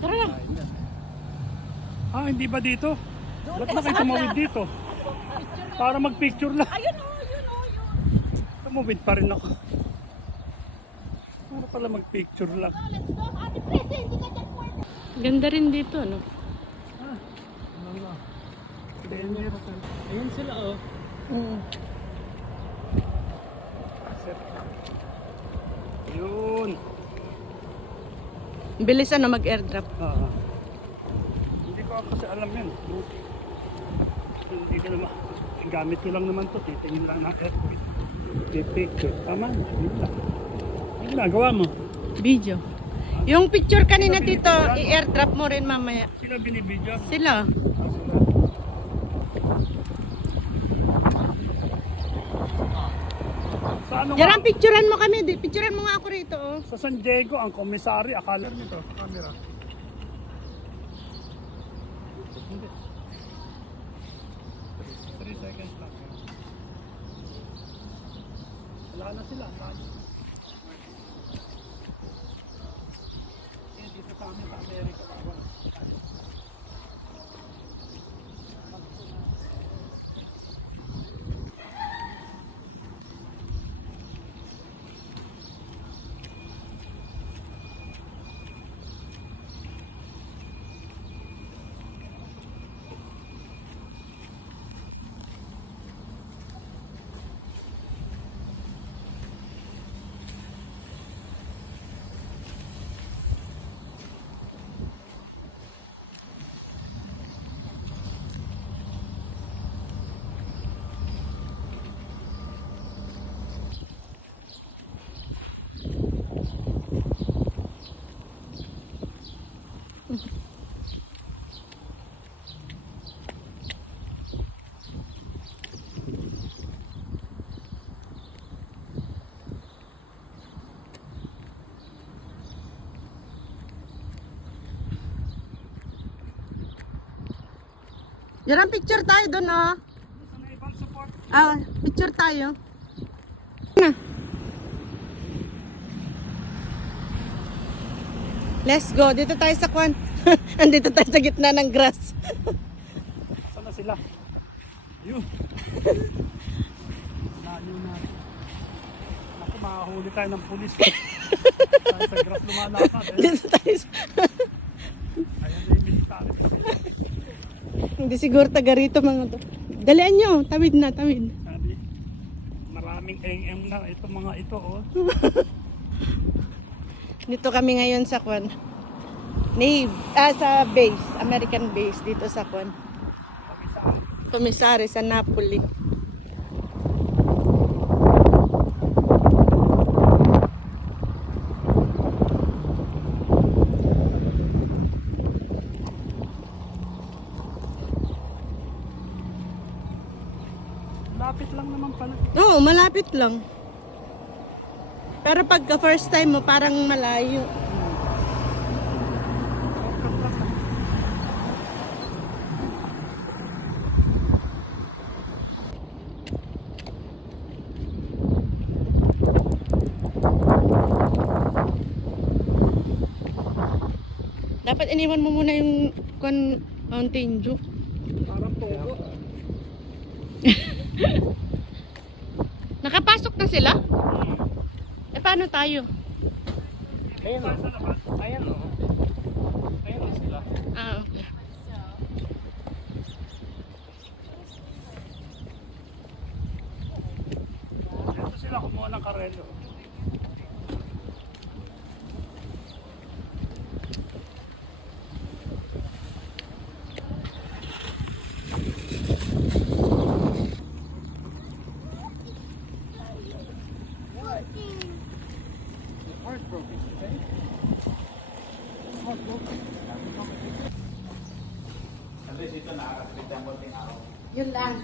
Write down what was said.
Tara na. Ah, hindi ba dito? Ba't na kayo tumawid dito? Para mag-picture lang. Ayun o, yun. Tumawid pa rin ako. Para pala mag-picture lang. Let's go. Ate Prese, hindi ka dyan pwede. Ganda rin dito, no? Ayun sila oh. Yun. Bilis ano mag-airdrop. Hindi ko kasi alam yan. Hindi ko naman. Gamit ko lang naman to. Titingin lang ng airport. Picture. Tama. Yun lang. Ano ginagawa mo? Video. Yung picture kanina dito, i-airdrop mo rin mamaya. Sila binibidyo. Sila. Sa ano Diyan, picturean mo kami. Picturean mo nga ako rito, oh. Sa San Diego, ang komisary, akala nito, camera. Hindi. 3 seconds lang. Wala na sila. Dito sa amin, sa Amerika. Diyan, picture tayo doon, oh. Ah, picture tayo. Na. Let's go. Dito tayo sa kwan. Andito tayo sa gitna ng grass. Sana sila? Yun. Layo na. Ako, makahuli tayo ng pulis. Tayo sa grass lumalakad. Dito tayo. Ayan na yung military. Hindi siguro taga rito mga to. Dalian nyo. Tawid na, tawid. Sabi, maraming AM na ito mga ito, oh. Dito kami ngayon sa kwan. Sa base. American base. Dito sa kwan. Komisari sa Napoli. Lapit lang naman pala. Oo, malapit lang. Pero pagka first time mo, parang malayo. Dapat iniwan mo muna yung Mountain Dew. Parang pogo. Nakapasok na sila? Eh, paano tayo? Ayun o. Ayan o. Ayan o sila. Ah, okay. Ito sila kumuha ng karelo. Heartbroken, okay? Heartbroken. Yun lang.